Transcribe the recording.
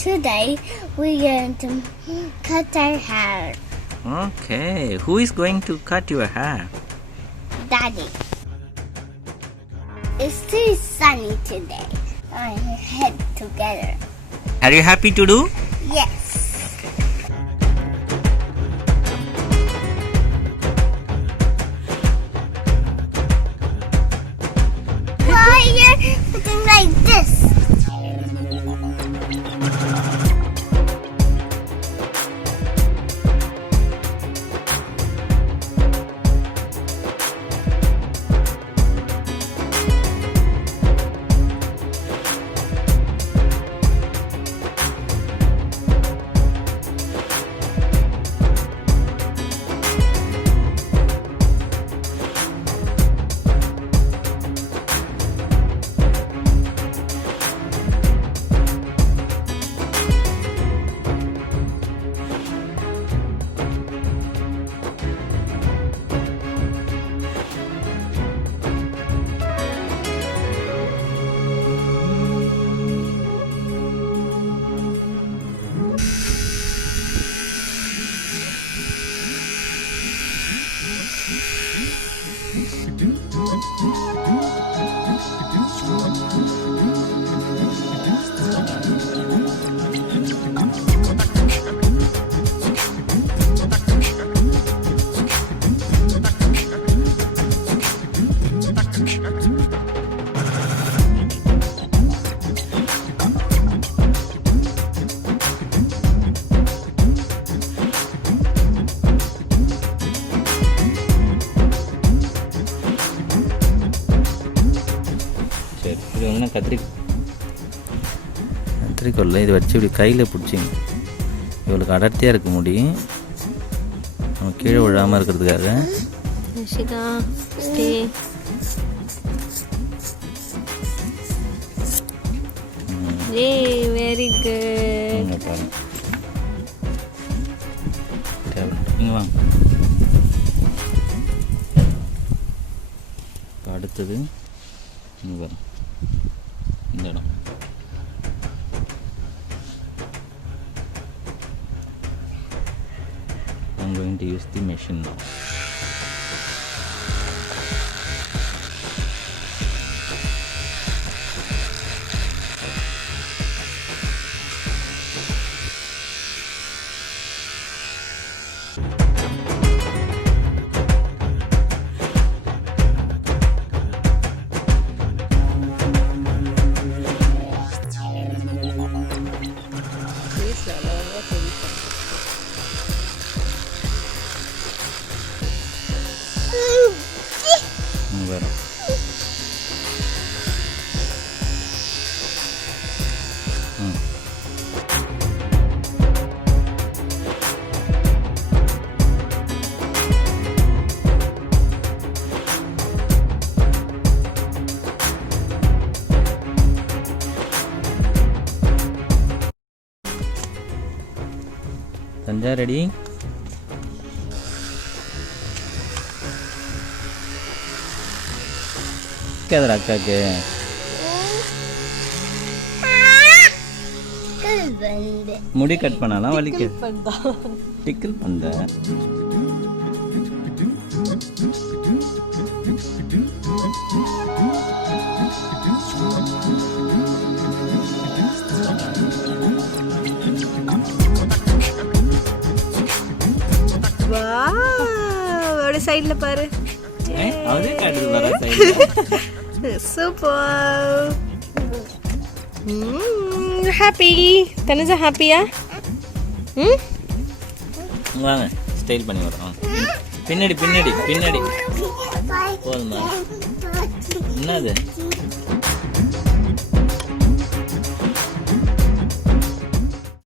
Today we're going to cut our hair. Okay, who is going to cut your hair? Daddy. It's too sunny today. I head together. Are you happy to do? Yes. Why you're putting like this? இது வந்து கத்திரிக்கோல்ல இதை வச்சு இப்படி கையில் பிடிச்சிங்க. இவளுக்கு அடர்த்தியாக இருக்க முடியும், நம்ம கீழே விழாமல் இருக்கிறதுக்காக. Very good. இங்கே வாங்க. அடுத்தது இங்கே இந்த இடம். I'm going to use the machine now. சஞ்சா ரெடி? கேதுரா அக்காக்கு முடி கட் பண்ணாலாம் வலிக்கு டிக்கிள் பண்ண. சைடுல பாரு. அதே காட்டுது வர சைடுல. சூப்பர். ஹாப்பி. தனுஜா ஹாப்பியா? வாங்க ஸ்டைல் பண்ணி வரோம். பின்னாடி பின்னாடி பின்னாடி போதுமா? என்னது